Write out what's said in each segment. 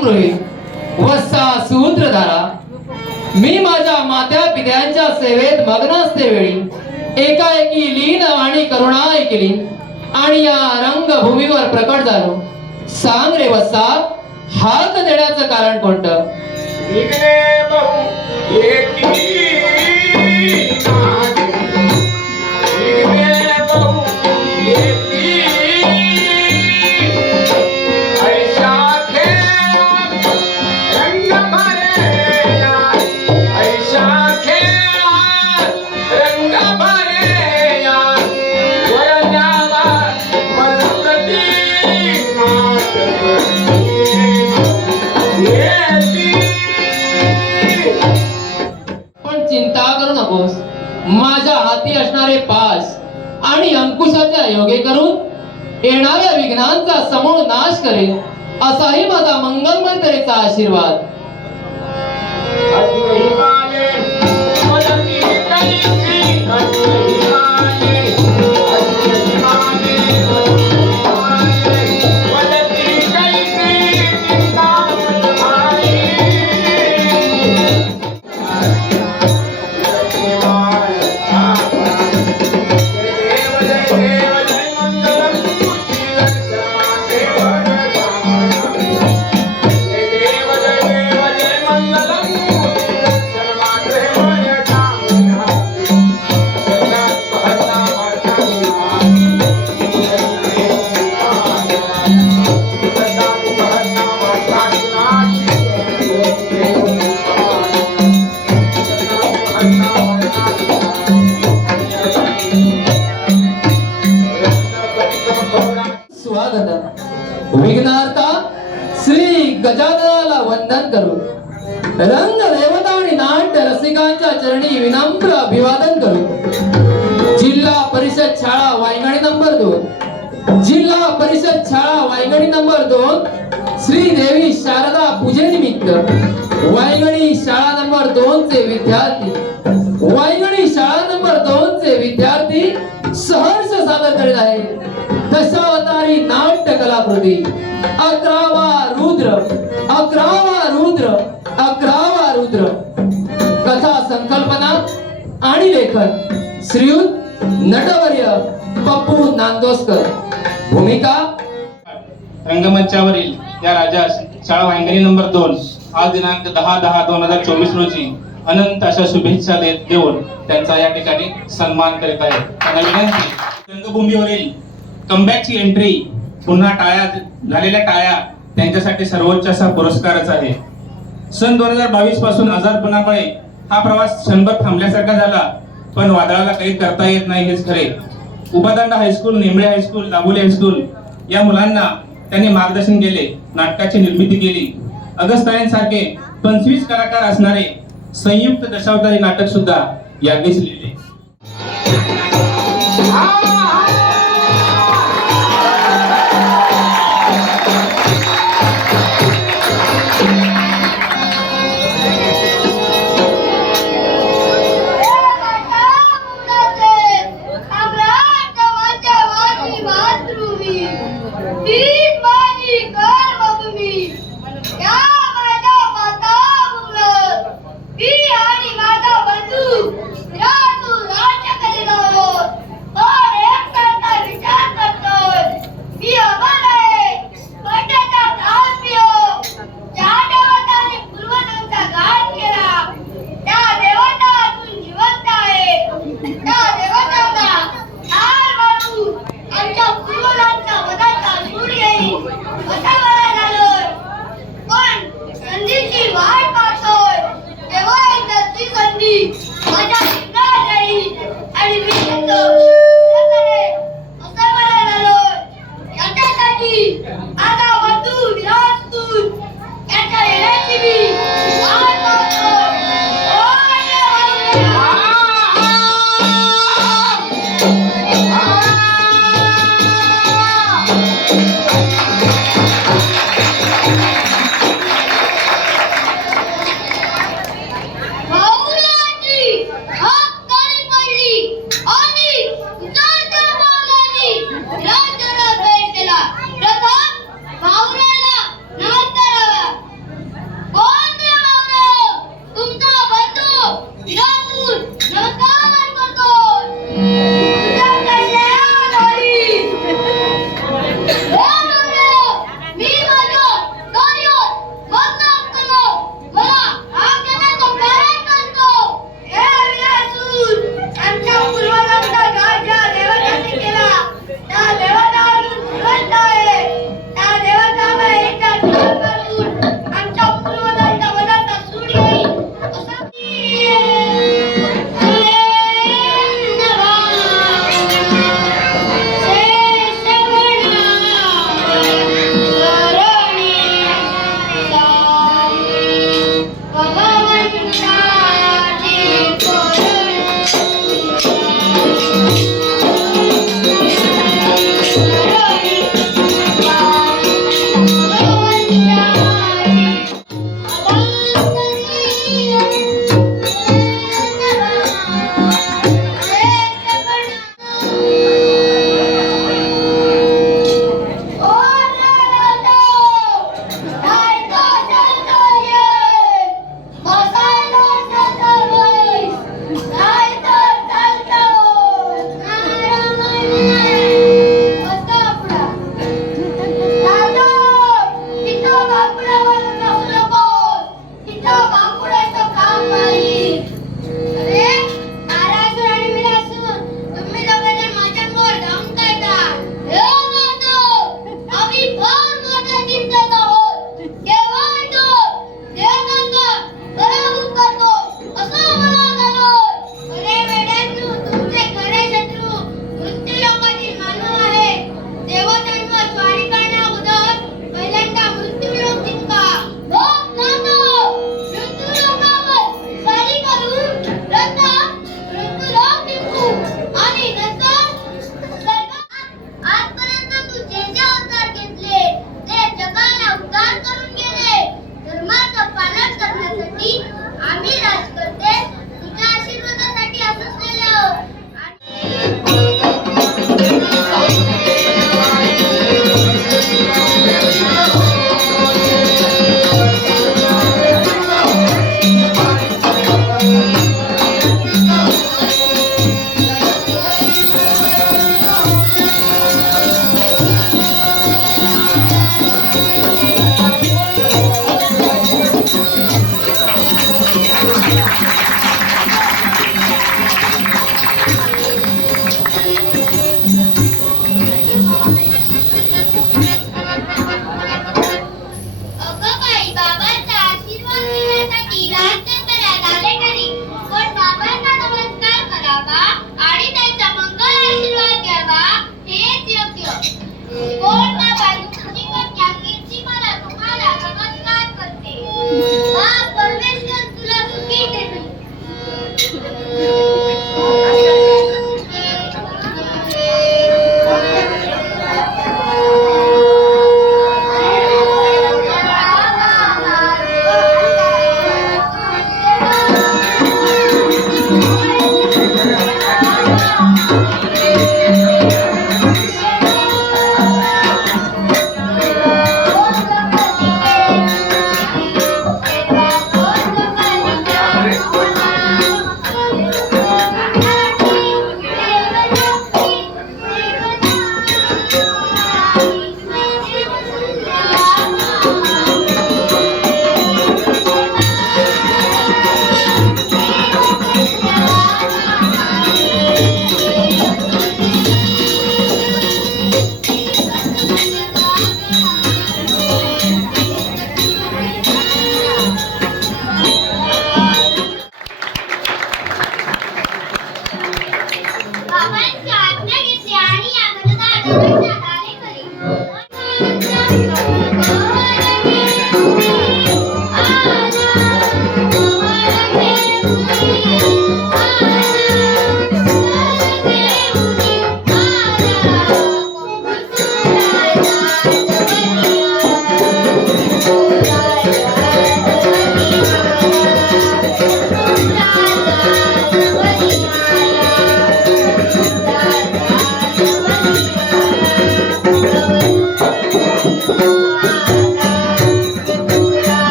ग्रामगृही वत्सा सूत्रधारा मी माझ्या मात्या पित्यांच्या सेवेत मग्न असते वेळी एकाएकी लीन आणि करुणा ऐकली आणि या रंगभूमीवर प्रकट झालो. सांग रे वत्सा, हाक देण्याचं कारण कोणतं? माझ्या हाती असणारे पास आणि अंकुशाच्या योगे करून येणाऱ्या विघ्नांचा समूळ नाश करेल असाही माझा मंगलमय तऱ्हेचा आशीर्वाद. विघ्नार्था श्री गजाननाला वंदन करू. रंग देवता आणि नाट्य रसिकांच्या चरणी विनम्र अभिवादन करू. जिल्हा परिषद शाळा वायगणी नंबर 2 जिल्हा परिषद शाळा वायगणी नंबर 2 श्री देवी शारदा पूजेनिमित्त वायगणी शाळा नंबर 2 चे विद्यार्थी सहर्ष सादर करीत आहेत दशावतारी नाट्य कलाकृती 11वा रुद्र. कथा संकल्पना आणि लेखन श्रीयुत नटवर्य पप्पू नांदोसकर. भूमिका रंगमंचावरील या राजा शाळा वांगणी नंबर 2 आज दिनांक 10/10/2024 रोजी अनंत अशा शुभेच्छा देऊन त्यांचा या ठिकाणी सन्मान करीत आहे. त्यांना विनंती, रंगभूमीवरील कमबॅकची एंट्री पुन्हा झालेल्या टाळ्या त्यांच्यासाठी सर्वोच्च असा पुरस्कारच आहे. सन 2022 पासून आजारपणामुळे हा प्रवास क्षणभर थांबल्यासारखा झाला, पण वादळाला काही करता येत नाही हेच खरे. उपादांडा हायस्कूल, निंबळे हायस्कूल, दाभोले हायस्कूल या मुलांना त्यांनी मार्गदर्शन केले, नाटकाची निर्मिती केली. अगस्तायनसारखे 25 कलाकार असणारे संयुक्त दशावतारी नाटक सुद्धा यांनीच लिहिले. Holy!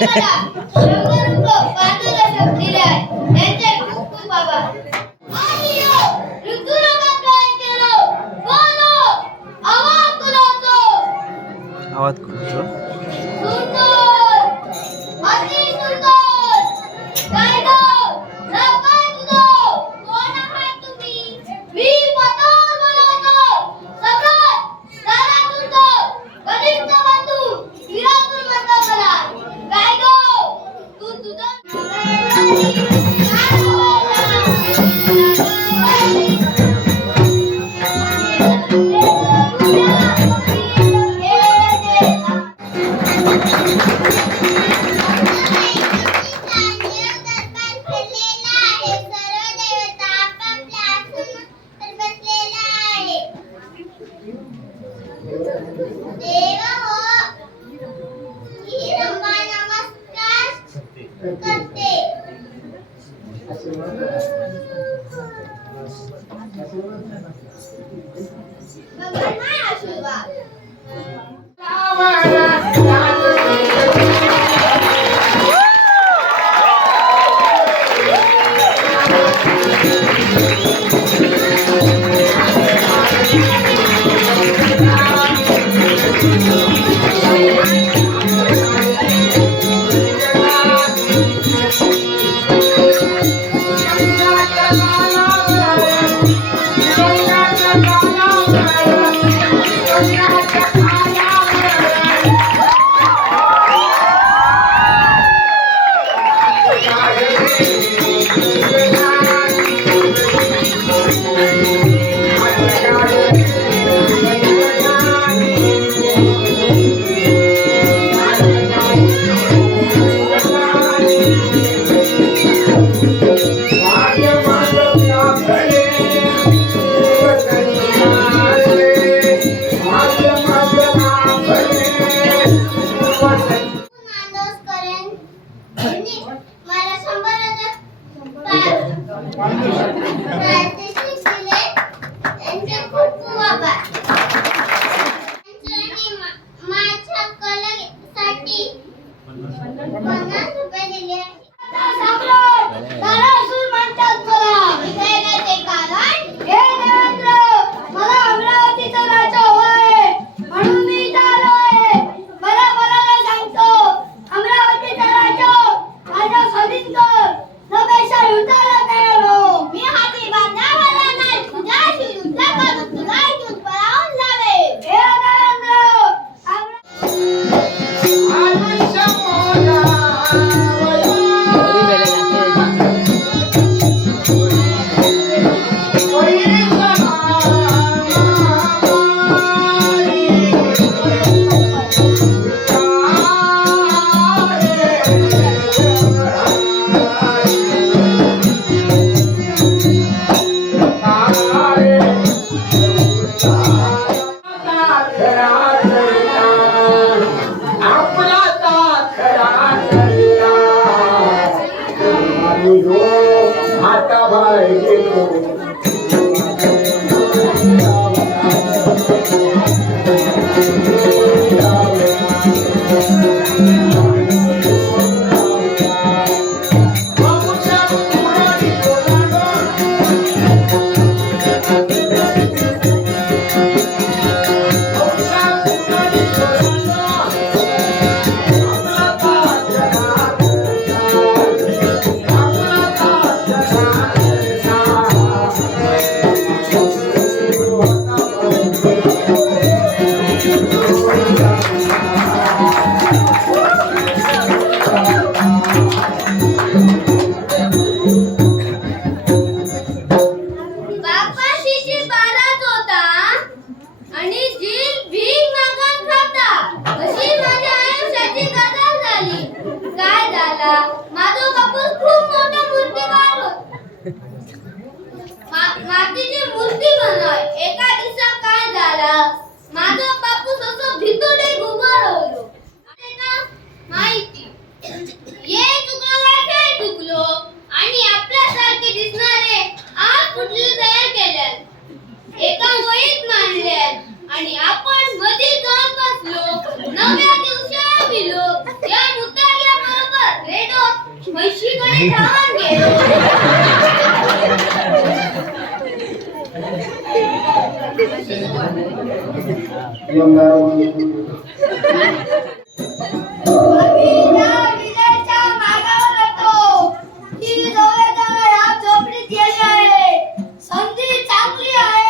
मला रंगरूप पारदर्शक दिले आहे त्यांचे खूप खूप आभार. आणि ऋतुरंगात काय केलं बोलो आवाज कुणाचो सुंदर अति सुंदर काय गं नाव काय तुझं कोण आहात तुम्ही मी पतंग बनवतो सगळं सारा तुमचं कनिष्ठ बंधू विरापूर म्हणतो मला काय गं तू तुझं देवा हो ही रंभा नमस्कार करते. बघा ना आशीर्वाद. मला शंभराचं प्रादेशिक दिले त्यांचे खूप खूप आभार. माझ्या कलेसाठी 50 रुपये दिले. तारासूर म्हणतात मला विजयाचे कारण हे देवेंद्र मला अमरावतीचा राजा होय म्हणून मी इथं आलो आहे. मला सांगतो अमरावतीचा राजा राजा सलिंगर नवेशा युद्धाला तयार हो. मी हाती बांधावाला नाही तुझ्याशी युद्ध करून तुला इथून पळावून लावे. हे देवेंद्र मातीची मूर्ती बनवाय. एका दिवसा काय झालं माझा बापू असं भितोडे घुमर होलो. का माहिती ये चुकलो ते चुकलो आणि आपल्यासारखे दिसणारे आग कुठले तयार केले एका वहीत मांडले आणि आपण मध्ये जाऊन बसलो. नव्या दिवशी भिलो या मुताल्या मी जाऊन गेलो. आम्ही त्या विजयच्या मागावर होतो. ती जवळजवळ ह्या झोपडीत गेली आहे. संधी चांगली आहे.